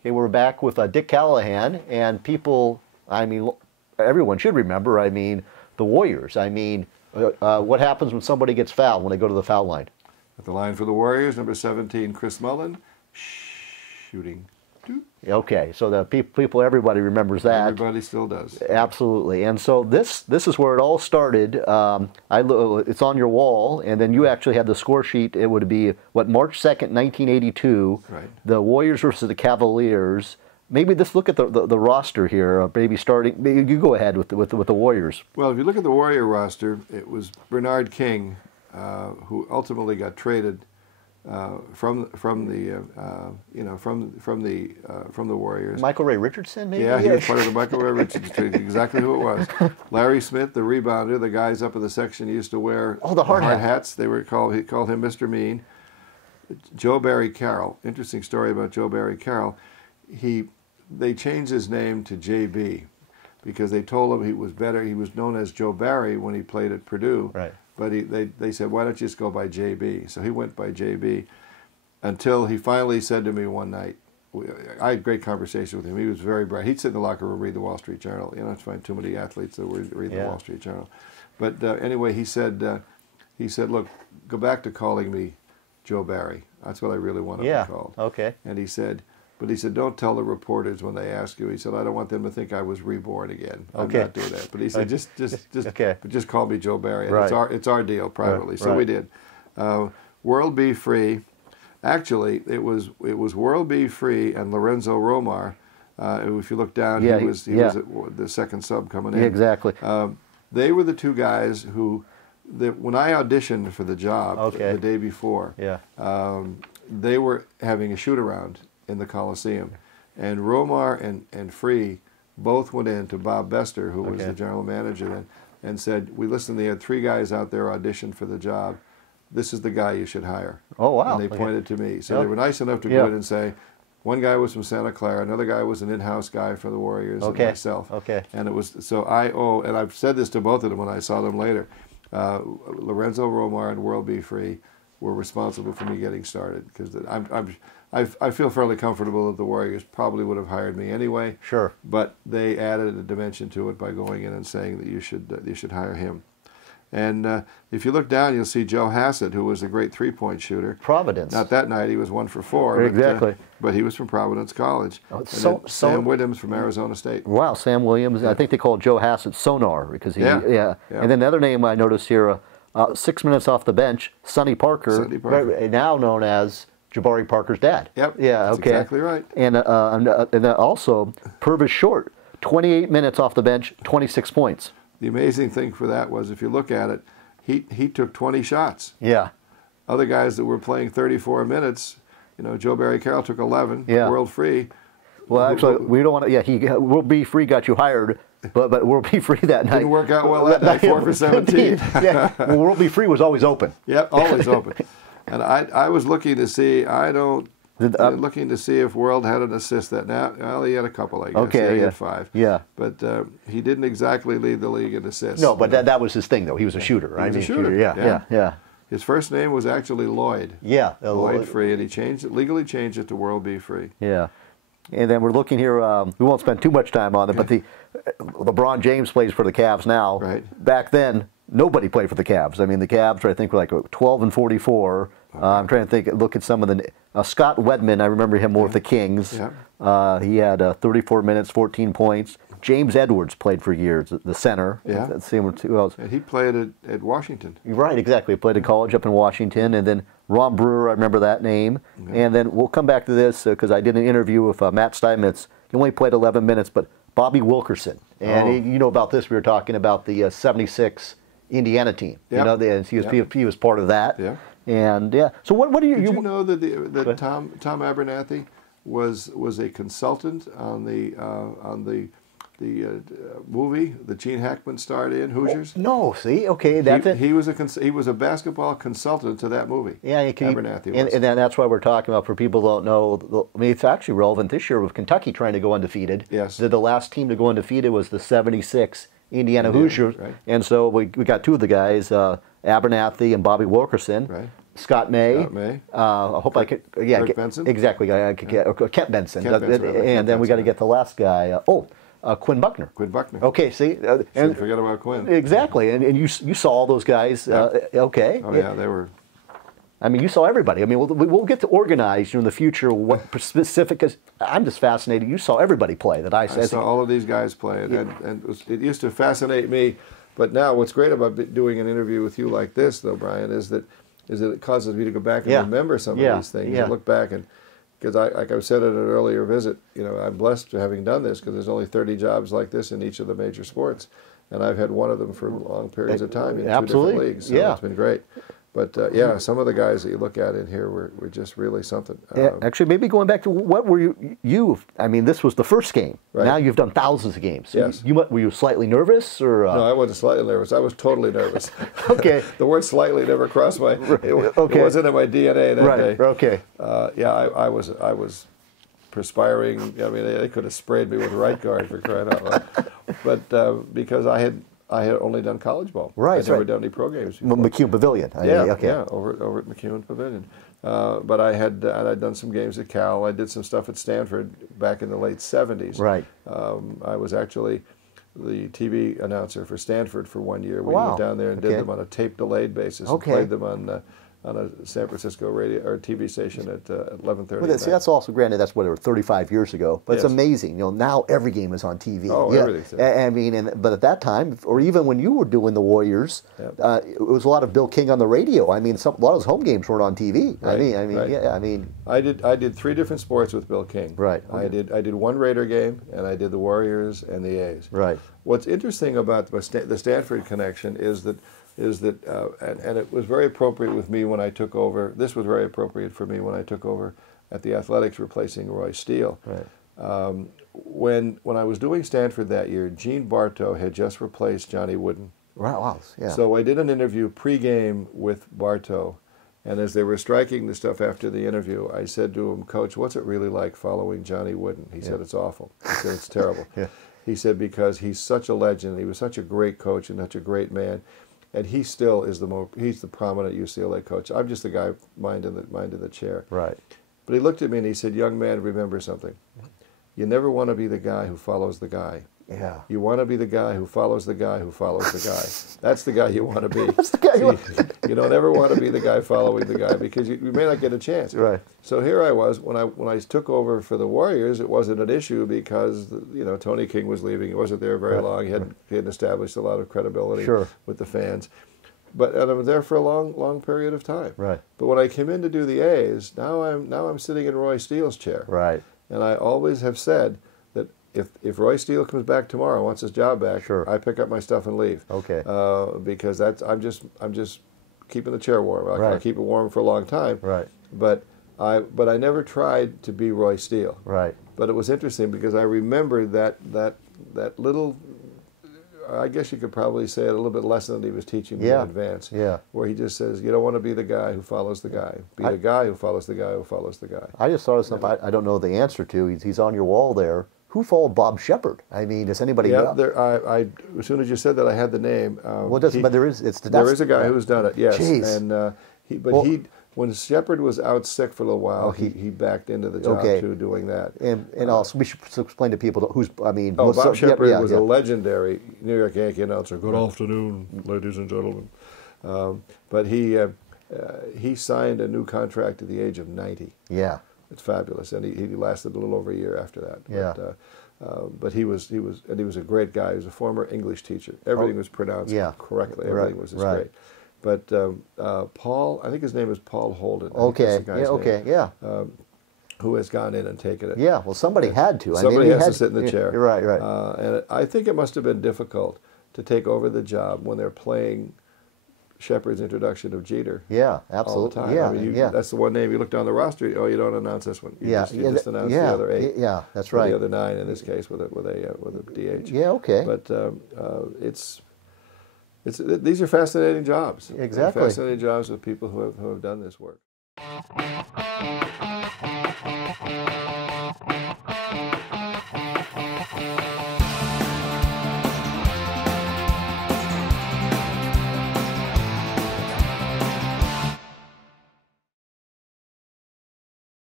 Okay, we're back with Dick Callahan, and people, I mean, everyone should remember, I mean, the Warriors. I mean, what happens when somebody gets fouled when they go to the foul line? At the line for the Warriors, number 17, Chris Mullin, shooting. Okay, so the people, everybody remembers that. Everybody still does. Absolutely, and so this is where it all started. It's on your wall, and then you actually had the score sheet. It would be what, March 2nd, 1982. Right. The Warriors versus the Cavaliers. Maybe let's look at the roster here. Maybe starting. Maybe you go ahead with the Warriors. Well, if you look at the Warrior roster, it was Bernard King, who ultimately got traded from the Warriors. Michael Ray Richardson, maybe. Yeah, he was part of the Michael Ray Richardson trade. Exactly who it was. Larry Smith, the rebounder, the guys up in the section used to wear the hard hats. They were called. He called him Mr. Mean. Joe Barry Carroll. Interesting story about Joe Barry Carroll. They changed his name to JB because they told him he was better. He was known as Joe Barry when he played at Purdue. Right. But they said, why don't you just go by JB? So he went by JB until he finally said to me one night, I had great conversation with him. He was very bright. He'd sit in the locker room and read the Wall Street Journal. You know, I find too many athletes that read the Wall Street Journal. But anyway, he said, look, go back to calling me Joe Barry. That's what I really want to be called. Okay. And he said, don't tell the reporters when they ask you. He said, I don't want them to think I was reborn again. I'm not doing that. But he said, just call me Joe Barry. And Right. it's our deal privately. Right. So we did. World B. Free. Actually, it was World B. Free and Lorenzo Romar. If you look down, he was the second sub coming in. Yeah, exactly. They were the two guys who, when I auditioned for the job the day before, they were having a shoot around in the Coliseum, and Romar and Free both went in to Bob Bester, who was the general manager then, and said, we listened, they had three guys out there auditioned for the job. This is the guy you should hire. Oh, wow. And they pointed to me. So they were nice enough to go in and say, one guy was from Santa Clara, another guy was an in-house guy for the Warriors, and myself. And it was, so and I've said this to both of them when I saw them later, Lorenzo Romar and World B. Free were responsible for me getting started, because I feel fairly comfortable that the Warriors probably would have hired me anyway. Sure. But they added a dimension to it by going in and saying that you should hire him. And if you look down, you'll see Joe Hassett, who was a great three-point shooter. Providence. Not that night; he was 1 for 4. Exactly. But he was from Providence College. Oh, and Sam Williams from Arizona State. Wow, Sam Williams. I think they called Joe Hassett Sonar because he. Yeah. And then the other name I noticed here, 6 minutes off the bench, Sonny Parker. Sonny Parker. Now known as Jabari Parker's dad. Yep. Yeah. That's Okay. exactly right. And then also Purvis Short, 28 minutes off the bench, 26 points. The amazing thing for that was, if you look at it, he took 20 shots. Yeah. Other guys that were playing 34 minutes, Joe Barry Carroll took 11. Yeah. World Free. Well, actually, we don't want to. Yeah, World B. Free got you hired, but World B. Free that night didn't work out well that night. 4 for 17. Yeah. Well, World B. Free was always open. Yep, always open. And I was looking to see. Looking to see if World had an assist that night. Well, he had a couple, I guess. Okay, he had 5. Yeah. But he didn't exactly lead the league in assists. No, but that was his thing, though. He was a shooter. He was a shooter. Yeah. His first name was actually Lloyd. Yeah. Lloyd Free, and he legally changed it to World B. Free. Yeah. And then we're looking here, we won't spend too much time on it, but LeBron James plays for the Cavs now. Right. Back then, nobody played for the Cavs. I mean, the Cavs, I think, were like 12 and 44. I'm trying to look at some of the Scott Wedman. I remember him more with the Kings. Yeah. He had 34 minutes, 14 points. James Edwards played for years, the center. Yeah. Let's see who else. And he played at Washington. Right, exactly. He played in college up in Washington, and then Ron Brewer. I remember that name. Yeah. And then we'll come back to this because I did an interview with Matt Steinmetz. He only played 11 minutes, but Bobby Wilkerson. And you know about this. We were talking about the '76 Indiana team. Yep. He was part of that. Yeah. And so what do you? Did you know that Tom Abernathy was a consultant on the movie that Gene Hackman starred in, Hoosiers? No, see, okay, that's it. He was a basketball consultant to that movie. Yeah, Abernathy was. And that's why we're talking about, for people who don't know, I mean, it's actually relevant this year with Kentucky trying to go undefeated. Yes. The last team to go undefeated was the '76 Indiana Hoosiers. Right. And so we got two of the guys, Abernathy and Bobby Wilkerson. Right. Scott May. Scott May. I hope I could. Yeah, Kirk Benson. Exactly. I could get Kent Benson. Kent Benson, right, and Kent then we got to Benson. get the last guy. Quinn Buckner. Quinn Buckner. Okay, see, Shouldn't forget about Quinn. Exactly, and you saw all those guys. Okay. Oh yeah, they were. I mean, you saw everybody. I mean, we'll get to organize in the future what specific. Cause I'm just fascinated. You saw everybody play that I saw all of these guys play, and it used to fascinate me. But now, what's great about doing an interview with you like this, though, Brian, is that it causes me to go back and remember some of these things and look back and. Because like I said at an earlier visit, I'm blessed to having done this because there's only 30 jobs like this in each of the major sports, and I've had one of them for long periods of time in two different leagues. So it's been great. But some of the guys that you look at in here were just really something. Actually, maybe going back to what were you? I mean, this was the first game. Right. Now you've done thousands of games. Yes. Were you slightly nervous or? No, I wasn't slightly nervous. I was totally nervous. Okay. The word "slightly" never crossed my. It wasn't in my DNA that day. Okay. I was perspiring. I mean, they could have sprayed me with right guard for crying out loud. But because I had only done college ball. Right. I'd never done any pro games before. McCune Pavilion. Over at McCune Pavilion. But I'd done some games at Cal. I did some stuff at Stanford back in the late 70s. Right. I was actually the TV announcer for Stanford for 1 year. We went down there and did them on a tape delayed basis. And played them on a San Francisco radio or TV station at 11:30. Well, see, that's also granted. That's whatever 35 years ago, but it's amazing. Now every game is on TV. Oh, everything. I mean, but at that time, or even when you were doing the Warriors, it was a lot of Bill King on the radio. I mean, a lot of those home games weren't on TV. Right. I did 3 different sports with Bill King. Right. Okay. I did one Raider game, and I did the Warriors and the A's. Right. What's interesting about the Stanford connection is that and it was very appropriate with me when I took over. This was very appropriate for me when I took over at the Athletics, replacing Roy Steele. Right. When I was doing Stanford that year, Gene Bartow had just replaced Johnny Wooden. Right. Wow. Yeah. So I did an interview pregame with Bartow, and as they were striking the stuff after the interview, I said to him, "Coach, what's it really like following Johnny Wooden?" He said, "It's awful." He said, "It's terrible." He said, "Because he's such a legend. He was such a great coach and such a great man." And he still is he's the prominent UCLA coach. I'm just the guy minding the chair. Right. But he looked at me and he said, "Young man, remember something. You never want to be the guy who follows the guy. Yeah. You want to be the guy who follows the guy who follows the guy. That's the guy you want to be. That's the guy you don't ever want to be the guy following the guy because you may not get a chance." Right. So here I was when I took over for the Warriors. It wasn't an issue because Tony King was leaving. He wasn't there very long. He hadn't established a lot of credibility with the fans. But I was there for a long period of time. Right. But when I came in to do the A's, now I'm sitting in Roy Steele's chair. Right. And I always have said that if Roy Steele comes back tomorrow and wants his job back, I pick up my stuff and leave. Okay. Because I'm just keeping the chair warm. I'll keep it warm for a long time. Right. But I never tried to be Roy Steele. Right. But it was interesting because I remembered that little, I guess you could probably say it a little bit lesson that he was teaching me in advance. Yeah. Where he just says, you don't want to be the guy who follows the guy. Be the guy who follows the guy who follows the guy. I just thought of something I don't know the answer to. He's on your wall there. Who followed Bob Sheppard? I mean, does anybody know? As soon as you said that, I had the name. But there is a guy who's done it. Yes. Jeez. And when Sheppard was out sick for a little while, he backed into the job too, doing that. And also we should explain to people Bob Sheppard was a legendary New York Yankee announcer. Good afternoon, ladies and gentlemen. But he signed a new contract at the age of 90. Yeah. It's fabulous, and he lasted a little over a year after that. Yeah. But he was a great guy. He was a former English teacher. Everything was pronounced correctly. Everything was just great. But Paul, I think his name is Paul Holden. Okay. Who has gone in and taken it? Yeah. Well, somebody had to. Somebody has to sit in the chair. Right. And I think it must have been difficult to take over the job when they're playing Sheppard's introduction of Jeter. Yeah, absolutely. All the time. Yeah, I mean, that's the one name you look down the roster. Oh, you don't announce this one. You just announce the other 8. Yeah, that's right. The other 9 in this case with a DH. Yeah, okay. But these are fascinating jobs. Exactly. Fascinating jobs with people who have done this work.